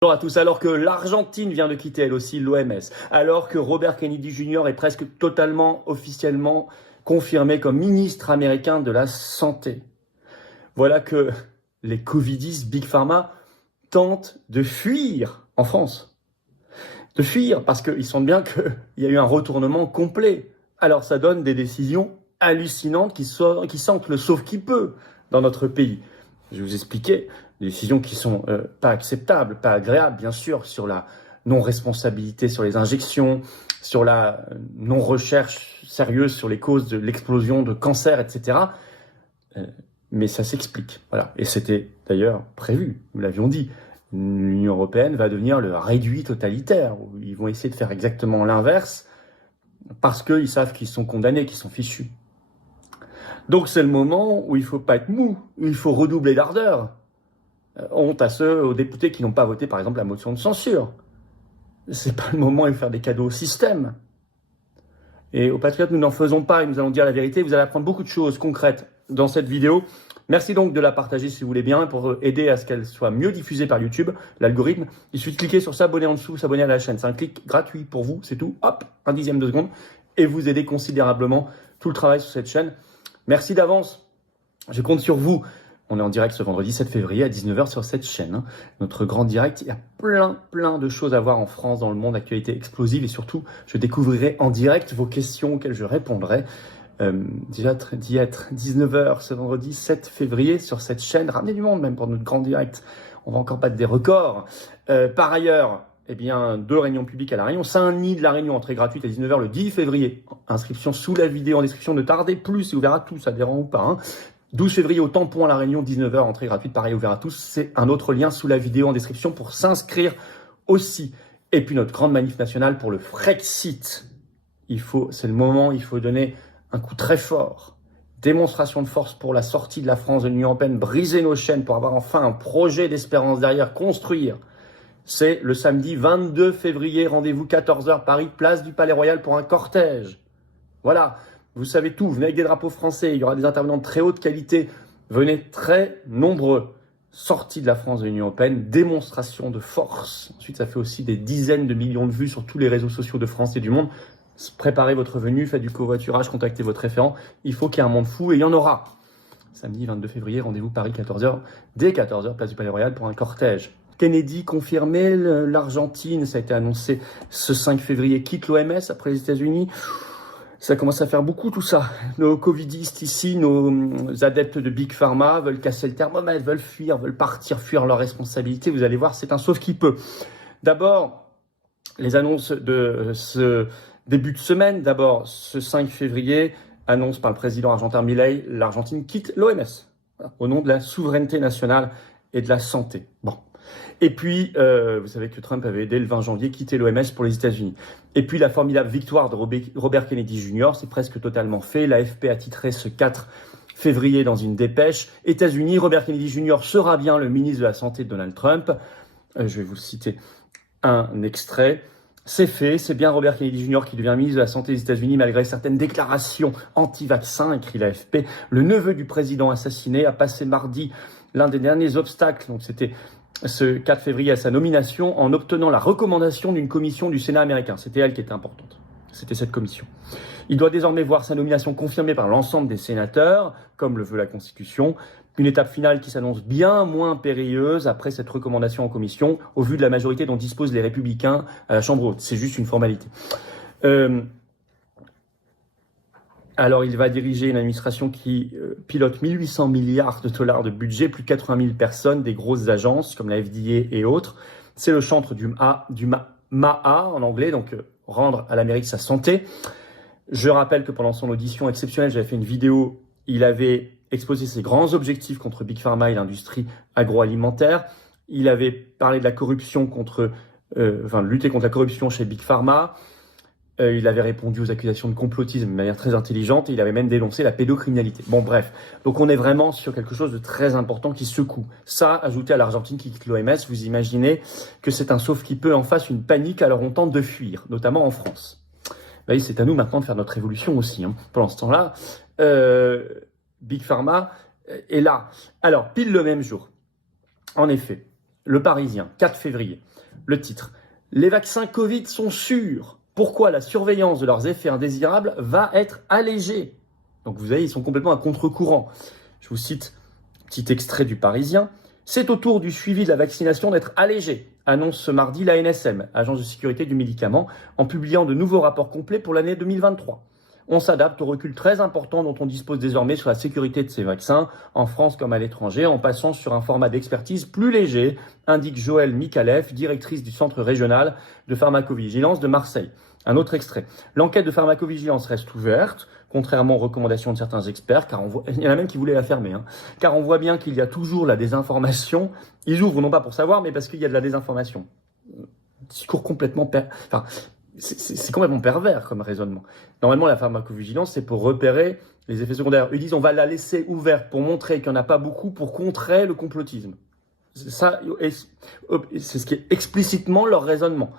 Bonjour à tous. Alors que l'Argentine vient de quitter elle aussi l'OMS, alors que Robert Kennedy Jr. est presque totalement officiellement confirmé comme ministre américain de la Santé, voilà que les Covidis Big Pharma tentent de fuir en France. De fuir parce qu'ils sentent bien qu'il y a eu un retournement complet. Alors ça donne des décisions hallucinantes qui sentent le sauve qui peut dans notre pays. Je vais vous expliquer des décisions qui sont pas acceptables, pas agréables, bien sûr, sur la non-responsabilité sur les injections, sur la non-recherche sérieuse sur les causes de l'explosion de cancer, etc. Mais ça s'explique, voilà. Et c'était d'ailleurs prévu, nous l'avions dit. L'Union européenne va devenir le réduit totalitaire, où ils vont essayer de faire exactement l'inverse, parce qu'ils savent qu'ils sont condamnés, qu'ils sont fichus. Donc c'est le moment où il ne faut pas être mou, où il faut redoubler d'ardeur. Honte à ceux, aux députés qui n'ont pas voté par exemple la motion de censure. C'est pas le moment de faire des cadeaux au système. Et aux patriotes, nous n'en faisons pas et nous allons dire la vérité. Vous allez apprendre beaucoup de choses concrètes dans cette vidéo. Merci donc de la partager si vous voulez bien pour aider à ce qu'elle soit mieux diffusée par YouTube, l'algorithme. Il suffit de cliquer sur s'abonner en dessous, s'abonner à la chaîne. C'est un clic gratuit pour vous, c'est tout. Hop, un dixième de seconde. Et vous aidez considérablement tout le travail sur cette chaîne. Merci d'avance. Je compte sur vous. On est en direct ce vendredi 7 février à 19h sur cette chaîne. Notre grand direct, il y a plein de choses à voir en France, dans le monde, actualité explosive. Et surtout, je découvrirai en direct vos questions auxquelles je répondrai. Déjà d'y être 19h ce vendredi 7 février sur cette chaîne. Ramenez du monde même pour notre grand direct. On va encore battre des records. Par ailleurs, eh bien, 2 réunions publiques à La Réunion. Saint-Denis de La Réunion, entrée gratuite à 19h le 10 février. Inscription sous la vidéo en description. Ne tardez plus, c'est ouvert à tous, adhérents ou pas. 12 février au Tampon à La Réunion, 19h, entrée gratuite, pareil, ouvert à tous. C'est un autre lien sous la vidéo en description pour s'inscrire aussi. Et puis notre grande manif nationale pour le Frexit. C'est le moment, il faut donner un coup très fort. Démonstration de force pour la sortie de la France de l'Union européenne, briser nos chaînes pour avoir enfin un projet d'espérance derrière, construire. C'est le samedi 22 février, rendez-vous 14h, Paris, place du Palais Royal pour un cortège. Voilà. Vous savez tout, venez avec des drapeaux français, il y aura des intervenants de très haute qualité. Venez très nombreux. Sortie de la France de l'Union européenne, démonstration de force. Ensuite, ça fait aussi des dizaines de millions de vues sur tous les réseaux sociaux de France et du monde. Préparez votre venue, faites du covoiturage, contactez votre référent. Il faut qu'il y ait un monde fou et il y en aura. Samedi 22 février, rendez-vous Paris 14h, dès 14h, place du Palais Royal pour un cortège. Kennedy confirmé, l'Argentine, ça a été annoncé ce 5 février, quitte l'OMS après les États-Unis. Ça commence à faire beaucoup tout ça. Nos covidistes ici, nos adeptes de Big Pharma veulent casser le thermomètre, veulent fuir, veulent partir, fuir leurs responsabilités. Vous allez voir, c'est un sauve qui peut. D'abord, les annonces de ce début de semaine. D'abord, ce 5 février, annonce par le président argentin Milei, l'Argentine quitte l'OMS au nom de la souveraineté nationale et de la santé. Bon. Et puis, vous savez que Trump avait dès le 20 janvier quitté l'OMS pour les États-Unis. Et puis, la formidable victoire de Robert Kennedy Jr., c'est presque totalement fait. L'AFP a titré ce 4 février dans une dépêche. États-Unis, Robert Kennedy Jr. sera bien le ministre de la Santé de Donald Trump. Je vais vous citer un extrait. C'est fait, c'est bien Robert Kennedy Jr. qui devient ministre de la Santé des États-Unis malgré certaines déclarations anti-vaccins, écrit l'AFP. Le neveu du président assassiné a passé mardi l'un des derniers obstacles. Donc c'était ce 4 février à sa nomination en obtenant la recommandation d'une commission du Sénat américain. C'était elle qui était importante. C'était cette commission. Il doit désormais voir sa nomination confirmée par l'ensemble des sénateurs, comme le veut la Constitution. Une étape finale qui s'annonce bien moins périlleuse après cette recommandation en commission, au vu de la majorité dont disposent les Républicains à la Chambre haute. C'est juste une formalité. Alors, il va diriger une administration qui pilote 1800 milliards de dollars de budget, plus de 80 000 personnes, des grosses agences comme la FDA et autres. C'est le chantre du MAA en anglais, donc rendre à l'Amérique sa santé. Je rappelle que pendant son audition exceptionnelle, j'avais fait une vidéo, il avait exposé ses grands objectifs contre Big Pharma et l'industrie agroalimentaire. Il avait parlé de la corruption lutter contre la corruption chez Big Pharma. Il avait répondu aux accusations de complotisme de manière très intelligente et il avait même dénoncé la pédocriminalité. Bon, bref. Donc, on est vraiment sur quelque chose de très important qui secoue. Ça, ajouté à l'Argentine qui quitte l'OMS, vous imaginez que c'est un sauve qui peut en face une panique alors on tente de fuir, notamment en France. Ben, c'est à nous maintenant de faire notre évolution aussi. Pendant ce temps-là, Big Pharma est là. Alors, pile le même jour, en effet, Le Parisien, 4 février. Le titre. Les vaccins Covid sont sûrs. Pourquoi la surveillance de leurs effets indésirables va être allégée? Donc vous voyez, ils sont complètement à contre-courant. Je vous cite petit extrait du Parisien. C'est au tour du suivi de la vaccination d'être allégé, annonce ce mardi l'ANSM, Agence de sécurité du médicament, en publiant de nouveaux rapports complets pour l'année 2023. On s'adapte au recul très important dont on dispose désormais sur la sécurité de ces vaccins, en France comme à l'étranger, en passant sur un format d'expertise plus léger, indique Joëlle Mikalev, directrice du Centre régional de pharmacovigilance de Marseille. Un autre extrait. L'enquête de pharmacovigilance reste ouverte, contrairement aux recommandations de certains experts, car il y en a même qui voulaient la fermer, car on voit bien qu'il y a toujours la désinformation. Ils ouvrent non pas pour savoir, mais parce qu'il y a de la désinformation. Discours complètement c'est complètement pervers comme raisonnement. Normalement, la pharmacovigilance, c'est pour repérer les effets secondaires. Ils disent on va la laisser ouverte pour montrer qu'il n'y en a pas beaucoup, pour contrer le complotisme. Ça, c'est ce qui est explicitement leur raisonnement.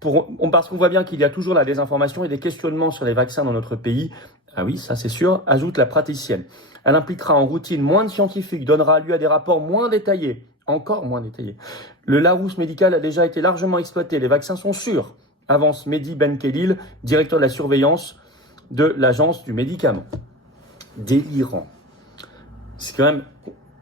Parce qu'on voit bien qu'il y a toujours la désinformation et des questionnements sur les vaccins dans notre pays. Ah oui, ça c'est sûr, ajoute la praticienne. Elle impliquera en routine moins de scientifiques, donnera lieu à des rapports moins détaillés, encore moins détaillés. Le Larousse médical a déjà été largement exploité, les vaccins sont sûrs, avance Mehdi Benkélil, directeur de la surveillance de l'agence du médicament. Délirant. C'est quand même,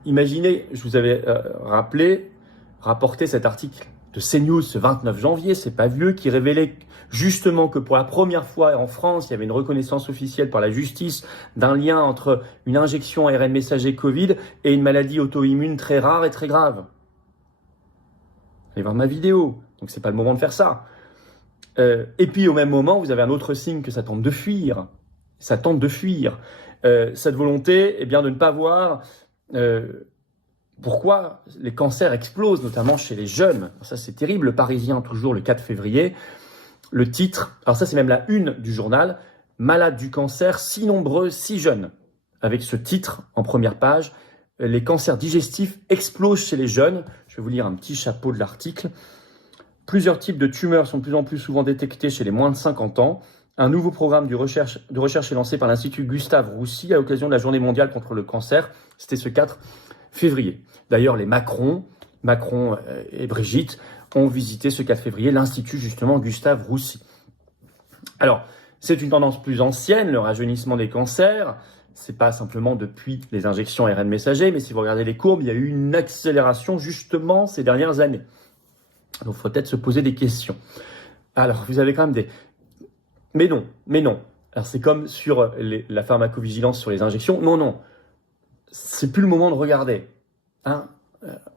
imaginez, je vous avais rapporté cet article de CNews ce 29 janvier, c'est pas vieux, qui révélait justement que pour la première fois en France, il y avait une reconnaissance officielle par la justice d'un lien entre une injection ARN messager Covid et une maladie auto-immune très rare et très grave. Allez voir ma vidéo, donc c'est pas le moment de faire ça. Et puis au même moment, vous avez un autre signe que ça tente de fuir. Ça tente de fuir. Cette volonté, eh bien, de ne pas voir pourquoi les cancers explosent, notamment chez les jeunes. Ça, c'est terrible. Le Parisien, toujours le 4 février. Le titre, alors ça, c'est même la une du journal. Malades du cancer, si nombreux, si jeunes. Avec ce titre en première page, les cancers digestifs explosent chez les jeunes. Je vais vous lire un petit chapeau de l'article. Plusieurs types de tumeurs sont de plus en plus souvent détectés chez les moins de 50 ans. Un nouveau programme de recherche est lancé par l'Institut Gustave Roussy à l'occasion de la Journée mondiale contre le cancer. C'était ce 4 février. D'ailleurs, les Macron et Brigitte ont visité ce 4 février l'Institut justement Gustave Roussy. Alors, c'est une tendance plus ancienne, le rajeunissement des cancers. C'est pas simplement depuis les injections ARN messager, mais si vous regardez les courbes, il y a eu une accélération justement ces dernières années. Donc, il faut peut-être se poser des questions. Alors, vous avez quand même des... Mais non. Alors, c'est comme sur la pharmacovigilance sur les injections. Non. C'est plus le moment de regarder.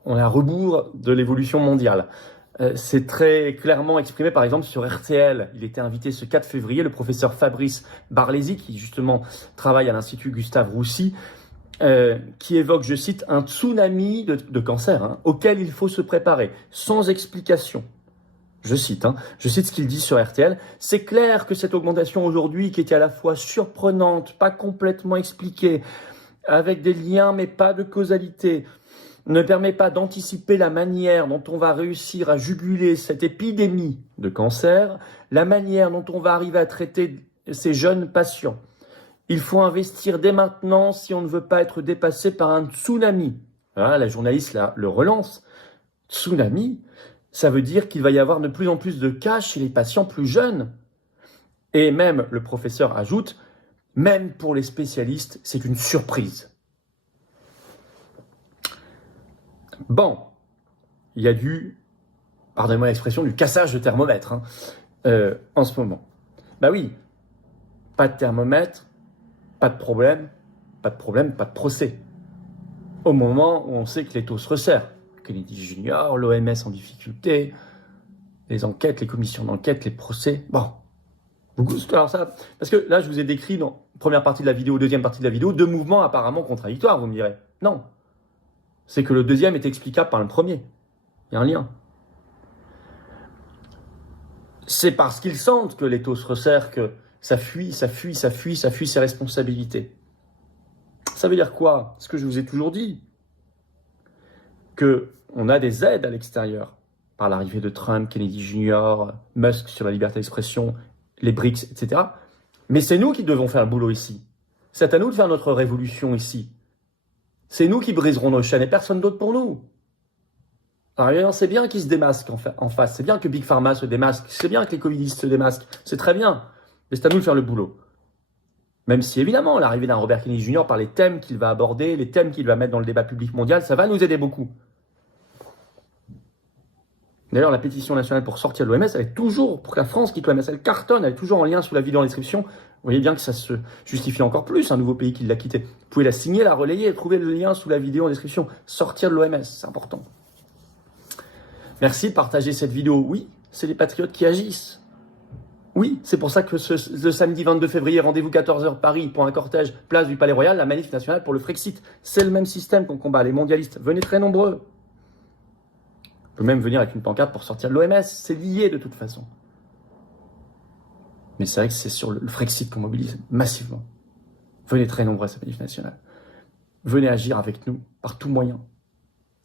On est à rebours de l'évolution mondiale. C'est très clairement exprimé, par exemple, sur RTL. Il était invité ce 4 février, le professeur Fabrice Barlési, qui justement travaille à l'Institut Gustave Roussy, qui évoque, je cite, un tsunami de cancer auquel il faut se préparer, sans explication. Je cite ce qu'il dit sur RTL. C'est clair que cette augmentation aujourd'hui, qui était à la fois surprenante, pas complètement expliquée, avec des liens mais pas de causalité, ne permet pas d'anticiper la manière dont on va réussir à juguler cette épidémie de cancer, la manière dont on va arriver à traiter ces jeunes patients. Il faut investir dès maintenant si on ne veut pas être dépassé par un tsunami. Voilà, la journaliste le relance. Tsunami, ça veut dire qu'il va y avoir de plus en plus de cas chez les patients plus jeunes. Et même, le professeur ajoute, même pour les spécialistes, c'est une surprise. Bon, il y a pardonnez-moi l'expression, du cassage de thermomètre en ce moment. Bah oui, pas de thermomètre, pas de problème, pas de procès. Au moment où on sait que les taux se resserrent, Kennedy Junior, l'OMS en difficulté, les enquêtes, les commissions d'enquête, les procès, bon. Alors ça, parce que là, je vous ai décrit dans première partie de la vidéo, deuxième partie de la vidéo, deux mouvements apparemment contradictoires, vous me direz. Non. C'est que le deuxième est explicable par le premier. Il y a un lien. C'est parce qu'ils sentent que les taux se resserrent que ça fuit ses responsabilités. Ça veut dire quoi? Ce que je vous ai toujours dit. qu'on a des aides à l'extérieur par l'arrivée de Trump, Kennedy Junior, Musk sur la liberté d'expression, les BRICS, etc. Mais c'est nous qui devons faire le boulot ici. C'est à nous de faire notre révolution ici. C'est nous qui briserons nos chaînes et personne d'autre pour nous. Alors, c'est bien qu'ils se démasquent en face. C'est bien que Big Pharma se démasque. C'est bien que les covidistes se démasquent. C'est très bien. Mais c'est à nous de faire le boulot. Même si, évidemment, l'arrivée d'un Robert Kennedy Jr. par les thèmes qu'il va aborder, les thèmes qu'il va mettre dans le débat public mondial, ça va nous aider beaucoup. D'ailleurs, la pétition nationale pour sortir de l'OMS, elle est toujours, pour que la France quitte l'OMS, elle cartonne, elle est toujours en lien sous la vidéo en description. Vous voyez bien que ça se justifie encore plus, un nouveau pays qui l'a quitté. Vous pouvez la signer, la relayer, trouver le lien sous la vidéo en description. Sortir de l'OMS, c'est important. Merci de partager cette vidéo. Oui, c'est les patriotes qui agissent. Oui, c'est pour ça que le samedi 22 février, rendez-vous 14h Paris pour un cortège, place du Palais Royal, la manif nationale pour le Frexit. C'est le même système qu'on combat, les mondialistes. Venez très nombreux. On peut même venir avec une pancarte pour sortir de l'OMS. C'est lié de toute façon. Mais c'est vrai que c'est sur le Frexit qu'on mobilise massivement. Venez très nombreux à cette manif nationale. Venez agir avec nous par tout moyen.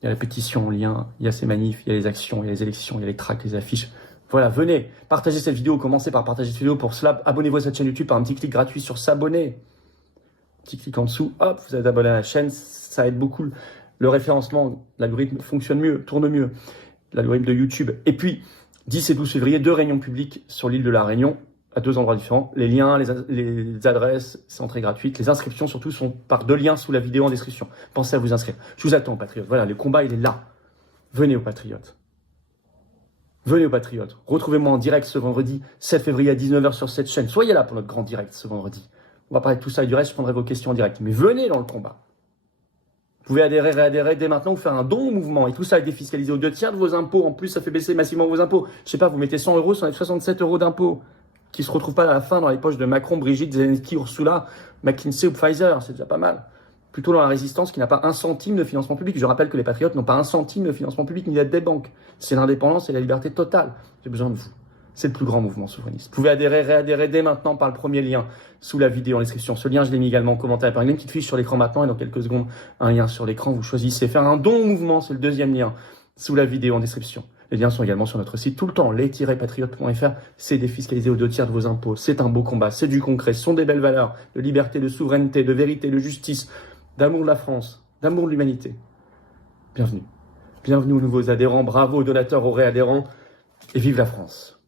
Il y a la pétition en lien, il y a ces manifs, il y a les actions, il y a les élections, il y a les tracts, les affiches. Voilà, venez, partagez cette vidéo, commencez par partager cette vidéo. Pour cela, abonnez-vous à cette chaîne YouTube par un petit clic gratuit sur s'abonner. Petit clic en dessous, hop, vous êtes abonné à la chaîne, ça aide beaucoup. Le référencement, l'algorithme fonctionne mieux, tourne mieux, l'algorithme de YouTube. Et puis, 10 et 12 février, 2 réunions publiques sur l'île de la Réunion, à 2 endroits différents. Les liens, les adresses, c'est entrée gratuite. Les inscriptions, surtout, sont par 2 liens sous la vidéo en description. Pensez à vous inscrire. Je vous attends, patriotes. Voilà, le combat, il est là. Venez aux patriotes. Venez aux patriotes. Retrouvez-moi en direct ce vendredi 7 février à 19h sur cette chaîne. Soyez là pour notre grand direct ce vendredi. On va parler de tout ça et du reste, je prendrai vos questions en direct. Mais venez dans le combat. Vous pouvez adhérer, réadhérer dès maintenant ou faire un don au mouvement. Et tout ça est défiscalisé aux 2/3 de vos impôts. En plus, ça fait baisser massivement vos impôts. Je sais pas, vous mettez 100 €, ça enlève 67 € d'impôts qui se retrouvent pas à la fin dans les poches de Macron, Brigitte, Zelensky, Ursula, McKinsey ou Pfizer. C'est déjà pas mal. Plutôt dans la résistance qui n'a pas un centime de financement public. Je rappelle que les patriotes n'ont pas un centime de financement public ni d'aide des banques. C'est l'indépendance et la liberté totale. J'ai besoin de vous. C'est le plus grand mouvement souverainiste. Vous pouvez adhérer, réadhérer dès maintenant par le premier lien sous la vidéo en description. Ce lien, je l'ai mis également en commentaire. Par une petite fiche sur l'écran maintenant et dans quelques secondes, un lien sur l'écran. Vous choisissez faire un don au mouvement. C'est le deuxième lien sous la vidéo en description. Les liens sont également sur notre site tout le temps, les-patriotes.fr. C'est défiscalisé aux 2/3 de vos impôts. C'est un beau combat. C'est du concret. Ce sont des belles valeurs de liberté, de souveraineté, de vérité, de justice, d'amour de la France, d'amour de l'humanité. Bienvenue. Bienvenue aux nouveaux adhérents. Bravo aux donateurs, aux réadhérents. Et vive la France.